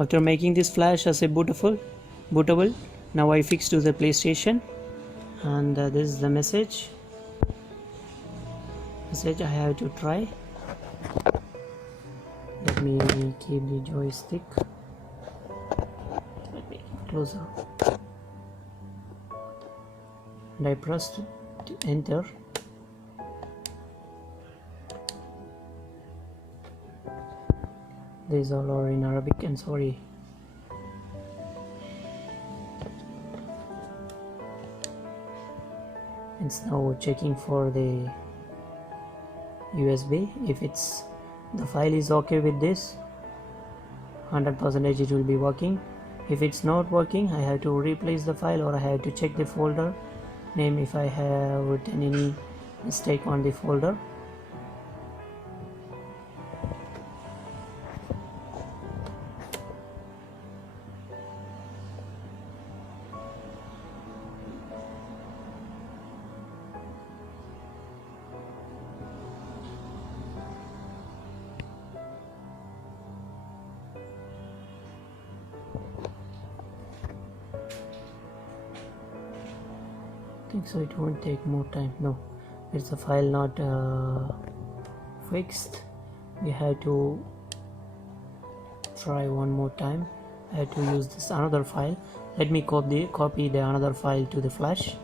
After making this flash as a bootable, now I fix to the PlayStation, and this is the message I have to try. Let me keep the joystick. Let me make it closer. And I pressed enter. These all are in Arabic, and sorry. It's now checking for the USB. If the file is okay with this, 100% it will be working. If it's not working, I have to replace the file, or I have to check the folder name if I have written any mistake on the folder. I think so it won't take more time. No, it's a file not fixed. We have to try one more time. I have to use this another file. Let me copy the another file to the flash.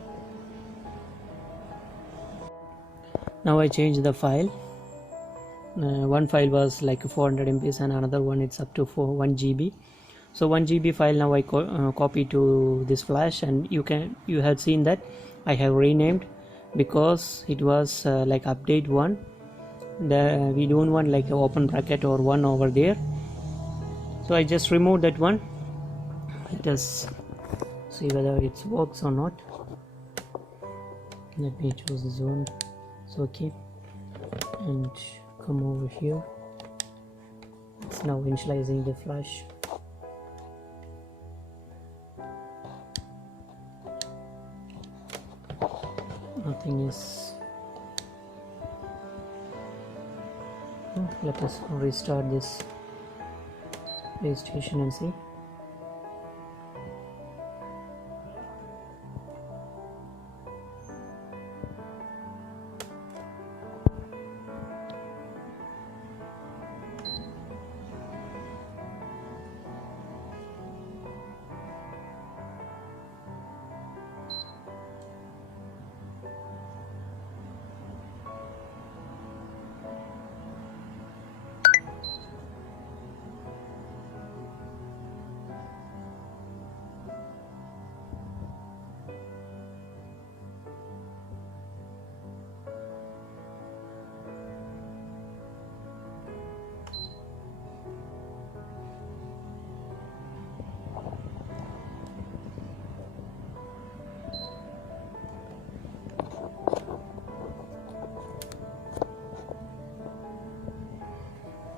Now I change the file. One file was like 400 MB and another one it's up to 1 GB. So 1 GB file now I copy to this flash, and you have seen that I have renamed because it was like update 1. We don't want like an open bracket or 1 over there, so I just remove that one. Let us see whether it works or not. Let me choose the zone. So okay, and come over here. It's now initializing the flash. Nothing is. Let us restart this PlayStation and see.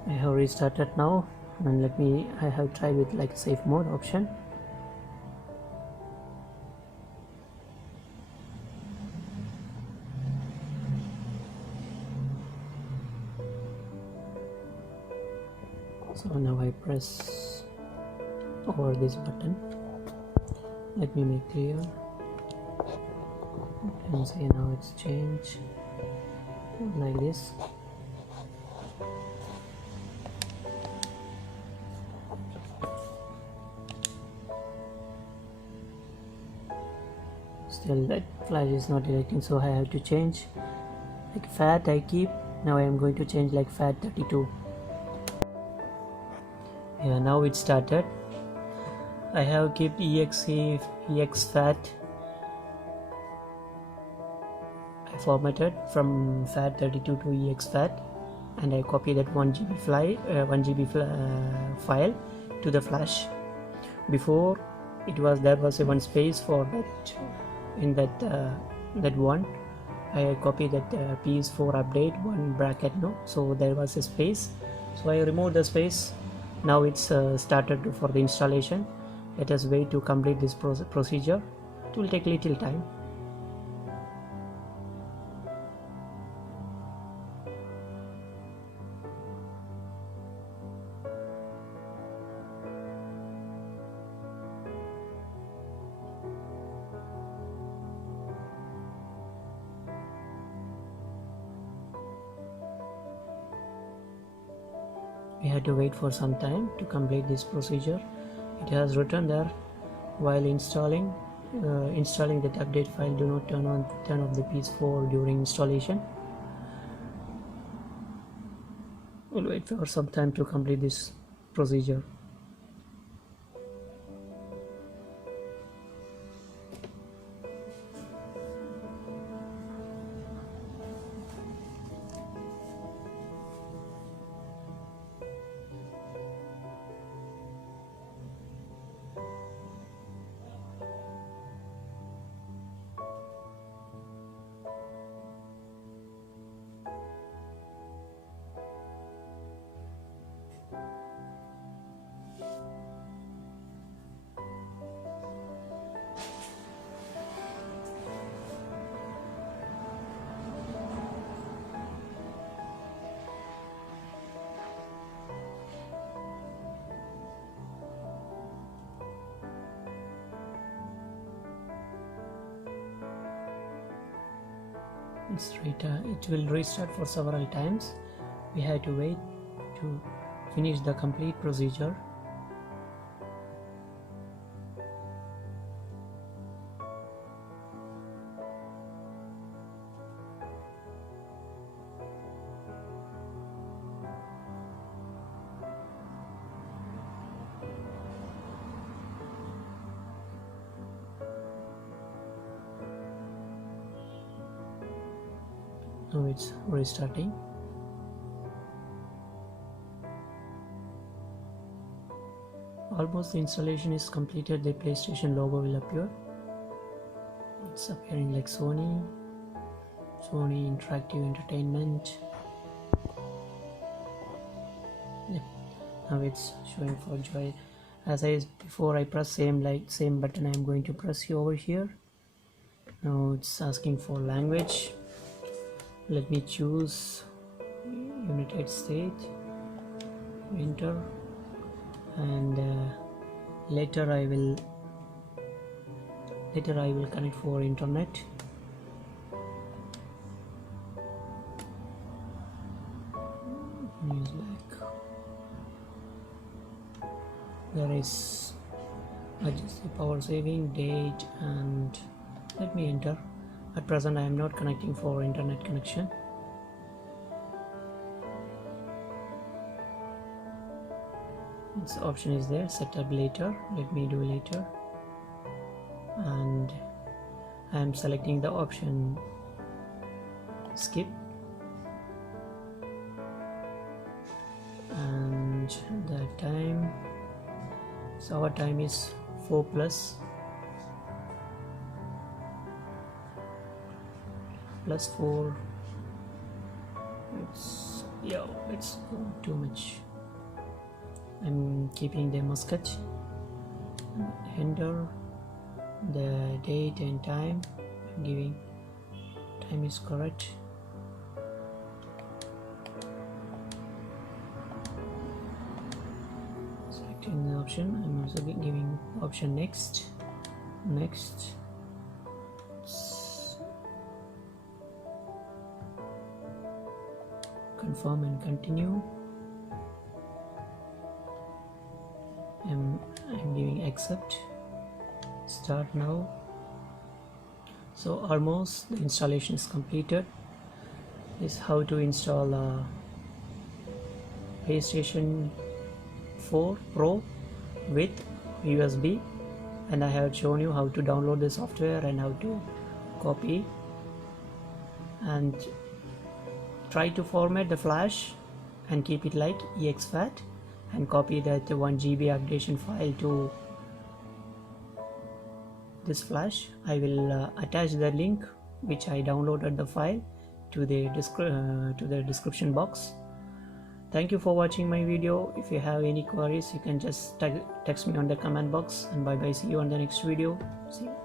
I have restarted now, and I have tried with like safe mode option. So now I press over this button. Let me make clear. You can see now it's changed like this. Still that flash is not detecting, so I have to change. Like fat I keep. Now I am going to change like fat 32. Yeah, now it started. I have kept ex fat. I formatted from fat 32 to ex fat, and I copy that 1 GB file to the flash. Before there was a one space for that in that one. I copy that PS4 update 1 bracket, no, so there was a space, so I removed the space. Now it's started for the installation. Let us wait to complete this procedure. It will take little time. we had to wait for some time to complete this procedure. It has written there, while installing that update file, do not turn off the PS4 during installation. We'll wait for some time to complete this procedure. It will restart for several times. We have to wait to finish the complete procedure. Now it's restarting. Almost the installation is completed. The PlayStation logo will appear. It's appearing like Sony Interactive Entertainment. Yep. Now it's showing for joy. As I before, I press same button. I am going to press over here. Now it's asking for language. Let me choose United States, enter, and later I will connect for internet. News back. There is adjust the power saving, date, and let me enter. At present I am not connecting for internet connection. This option is there, set up later. Let me do later, and I am selecting the option skip, and the time, so our time is 4 plus 4. It's too much. I'm keeping the musket. Enter the date and time. I'm giving time is correct. Selecting the option. I'm also giving option next. Confirm and continue. I'm giving accept. Start now. So almost the installation is completed. This is how to install a PlayStation 4 Pro with USB, and I have shown you how to download the software and how to copy, and try to format the flash and keep it like exFAT, and copy that 1 GB updation file to this flash. I will attach the link which I downloaded the file to the description box. Thank you for watching my video. If you have any queries, you can just text me on the comment box, and bye bye, see you on the next video. See you.